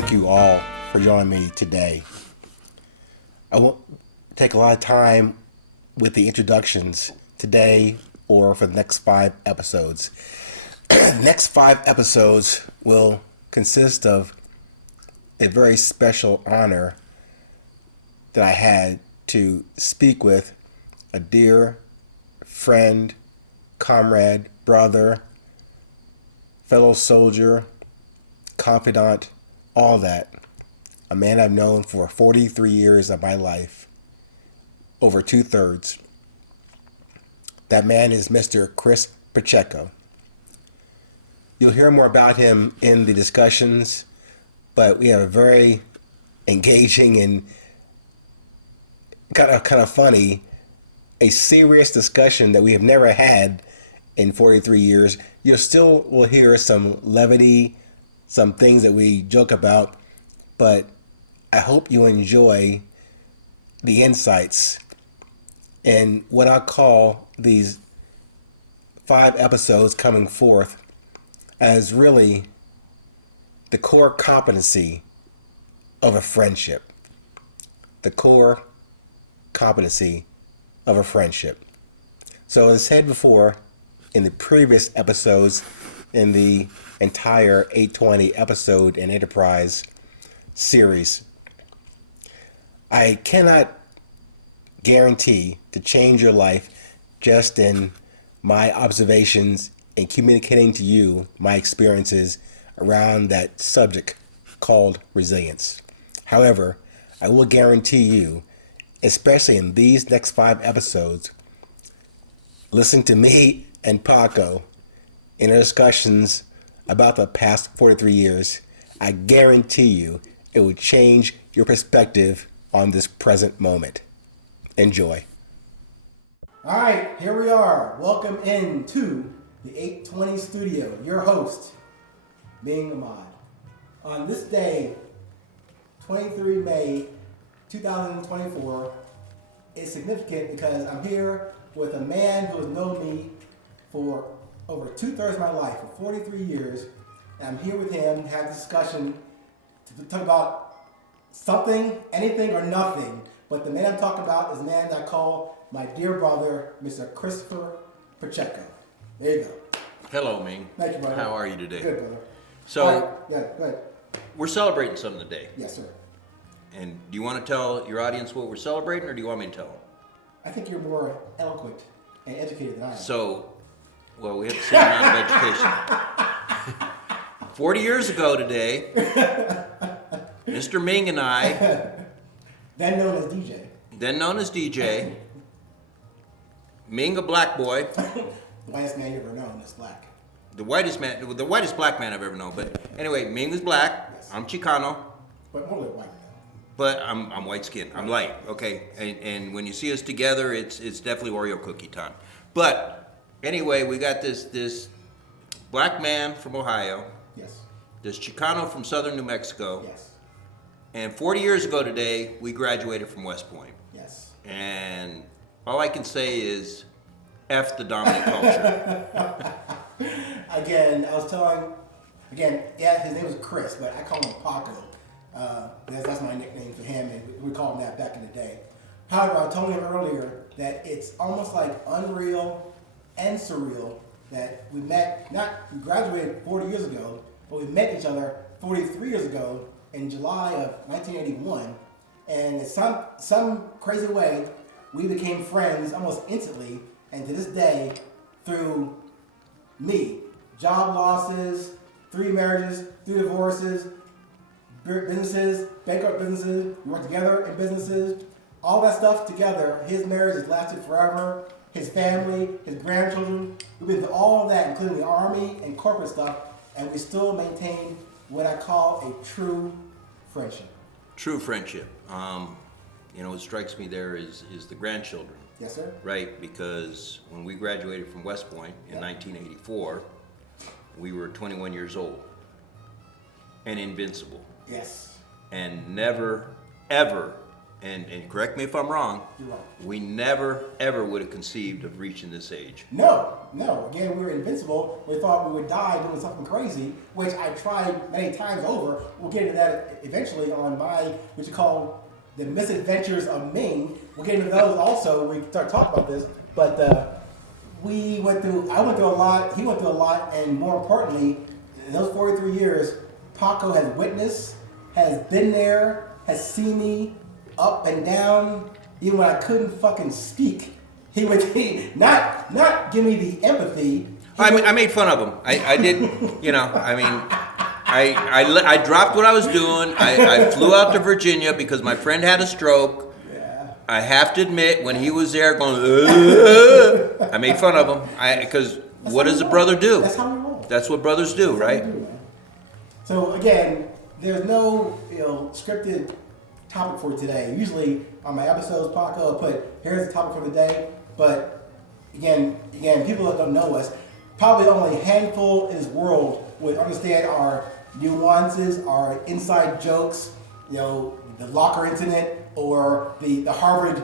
thank you all for joining me today. I won't take a lot of time with the introductions today or for the next 5 episodes. The next 5 episodes will consist of a very special honor that I had to speak with a dear friend, comrade, brother, fellow soldier, confidant, all that. A man I've known for 43 years of my life, over 2/3. That man is Mr. Chris Pacheco. You'll hear more about him in the discussions, but we have a very engaging and kind of funny, a serious discussion that we have never had in 43 years. You still will hear some levity, some things that we joke about, but I hope you enjoy the insights and what I call these 5 episodes coming forth as really the core competency of a friendship. The core competency of a friendship. So as I said before, in the previous episodes, in the entire 820 episode and Enterprise series, I cannot guarantee to change your life just in my observations and communicating to you my experiences around that subject called resilience. However, I will guarantee you, especially in these next 5 episodes, listen to me and Paco in our discussions about the past 43 years. I guarantee you it will change your perspective on this present moment. Enjoy. All right, here we are. Welcome into the 820 studio. Your host, Ming Ahmad. On this day, 23 May 2024, is significant because I'm here with a man who has known me for over 2/3 of my life, for 43 years. And I'm here with him to have a discussion to talk about something, anything, or nothing. But the man I'm talking about is a man that I call my dear brother, Mr. Christopher Pacheco. There you go. Hello, Ming. Thank you, brother. How are you today? Good, brother. So, all right, yeah, go ahead. we're celebrating something today. Yes, sir. And do you want to tell your audience what we're celebrating, or do you want me to tell them? I think you're more eloquent and educated than I am. So, well, we have the same amount of education. 40 years ago today, Mr. Ming and I, then known as DJ, Ming, a black boy, the whitest man you ever known is black. the whitest black man I've ever known. But anyway, Ming is black. Yes. I'm Chicano. But more like white now. But I'm white skinned. I'm light, okay? And when you see us together, it's definitely Oreo cookie time. But anyway, we got this black man from Ohio, Yes. this Chicano from southern New Mexico, Yes. and 40 years ago today, we graduated from West Point. Yes. And all I can say is, F the dominant culture. Again, yeah, his name was Chris, but I call him Paco. That's my nickname for him, and we called him that back in the day. However, I told him earlier that it's almost like unreal and surreal that we graduated 40 years ago, but we met each other 43 years ago in July of 1981, and in some crazy way, we became friends almost instantly, and to this day, through me, job losses, 3 marriages, 3 divorces, businesses, bankrupt businesses, we worked together in businesses, all that stuff together. His marriage has lasted forever, his family, his grandchildren. We've been through all of that, including the Army and corporate stuff, and we still maintain what I call a true friendship. True friendship. What strikes me there is the grandchildren. Yes, sir. Right, because when we graduated from West Point in 1984, we were 21 years old and invincible. Yes. And never, ever and correct me if I'm wrong, You're wrong. we never, ever would have conceived of reaching this age. No. Again, we were invincible. We thought we would die doing something crazy, which I tried many times over. We'll get into that eventually on my, what you call the misadventures of Ming. We'll get into those also when we start talking about this. But I went through a lot, he went through a lot, and more importantly, in those 43 years, Paco has witnessed, has been there, has seen me up and down, even when I couldn't fucking speak. He would not give me the empathy. I made fun of him. I did, you know, I mean, I dropped what I was doing. I flew out to Virginia because my friend had a stroke. Yeah. I have to admit, when he was there going, I made fun of him. Because what does a brother do? That's how we roll. That's what brothers do, right? So again, there's no scripted topic for today. Usually on my episodes, Paco will put, here's the topic for the day. But again, people that don't know us, probably only a handful in this world would understand our nuances, our inside jokes, the locker incident or the Harvard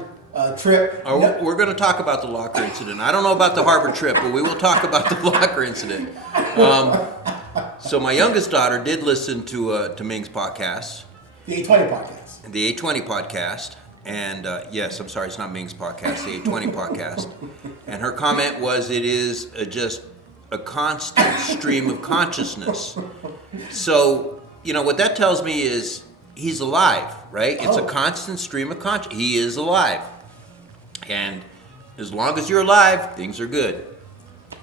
trip. We're going to talk about the locker incident. I don't know about the Harvard trip, but we will talk about the locker incident. So my youngest daughter did listen to Ming's podcast. The 820 podcast. The 820 podcast. And yes, I'm sorry, it's not Ming's podcast, the 820 podcast. And her comment was, it is just a constant stream of consciousness. So, what that tells me is he's alive, right? It's a constant stream of consciousness. He is alive. And as long as you're alive, things are good.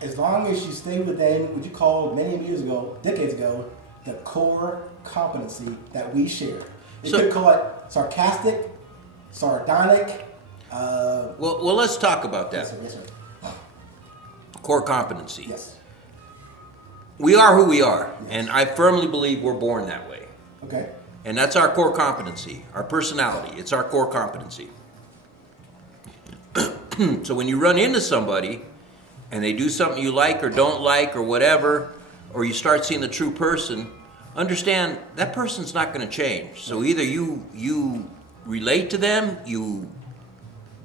As long as you stay within what you called decades ago, the core competency that we share. You could call it sarcastic, sardonic. Well, let's talk about that. Yes, sir. Core competency. Yes. We are who we are, and I firmly believe we're born that way. Okay. And that's our core competency, our personality. It's our core competency. So when you run into somebody and they do something you like or don't like or whatever, or you start seeing the true person, understand that person's not going to change. So either you relate to them, you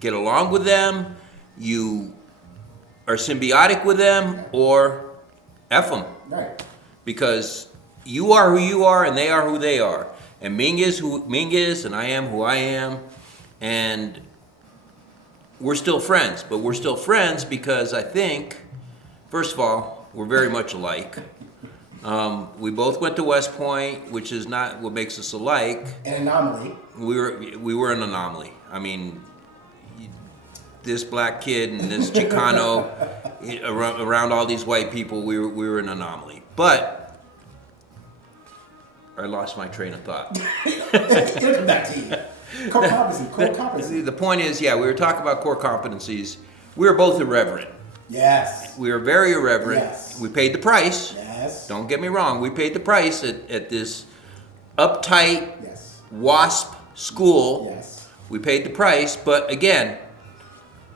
get along with them, you are symbiotic with them, or F them. Right. Because you are who you are and they are who they are. And Ming is who Ming is and I am who I am. And we're still friends. But we're still friends because I think, first of all, we're very much alike. We both went to West Point, which is not what makes us alike. An anomaly. We were an anomaly. I mean, this black kid and this Chicano around all these white people, we were an anomaly. But I lost my train of thought. It'll come back to you. Core competency. The point is, we were talking about core competencies. We were both irreverent. Yes. We were very irreverent. Yes. We paid the price. Yes. Don't get me wrong. We paid the price at this uptight WASP school. Yes. We paid the price. But again,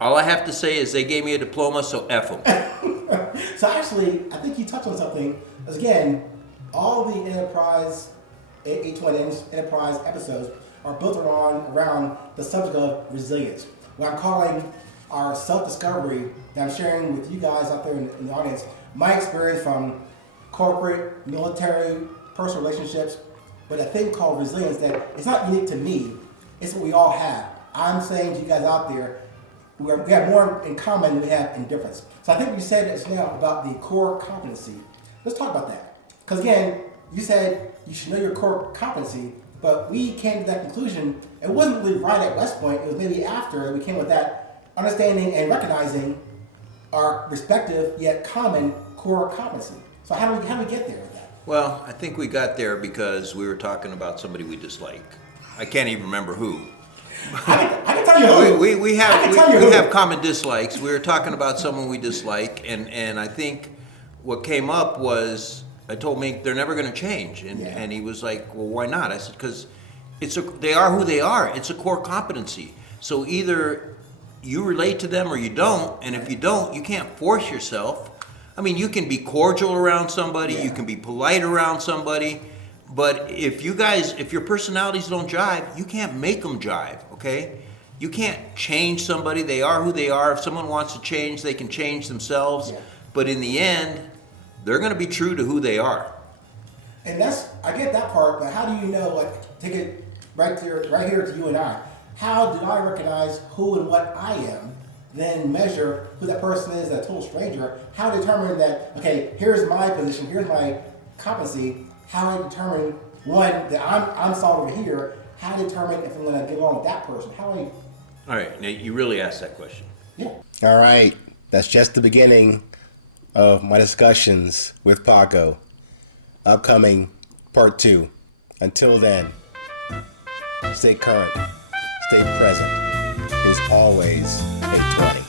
all I have to say is they gave me a diploma, so F them. So actually, I think you touched on something. Because again, all the Enterprise, 820 Enterprise episodes are built around the subject of resilience. What I'm calling our self-discovery that I'm sharing with you guys out there in the audience, my experience from corporate, military, personal relationships, but a thing called resilience that it's not unique to me, it's what we all have. I'm saying to you guys out there, we have more in common than we have in difference. So I think you said just now about the core competency. Let's talk about that. Because again, you said you should know your core competency, but we came to that conclusion. It wasn't really right at West Point. It was maybe after we came with that understanding and recognizing our respective yet common core competency. So how do we get there with that? Well, I think we got there because we were talking about somebody we dislike. I can't even remember who. I can tell you who. We have common dislikes. We were talking about someone we dislike, and I think what came up was I told Ming they're never going to change, and he was like, well, why not? I said, because they are who they are. It's a core competency. So either you relate to them or you don't, and if you don't, you can't force yourself. I mean, you can be cordial around somebody, you can be polite around somebody, But if your personalities don't jive, you can't make them jive, okay? You can't change somebody. They are who they are. If someone wants to change, they can change themselves. Yeah. But in the end, they're going to be true to who they are. And I get that part, but how do you know, like, take it right here to you and I. How do I recognize who and what I am, then measure who that person is, that total stranger? How determine that, okay, here's my position, here's my competency. How I determine, one, that I'm solid over here. How I determine if I'm going to get along with that person. All right, now you really asked that question. Yeah. All right, that's just the beginning of my discussions with Paco. Upcoming part 2. Until then, stay current, stay present. It's always a 20.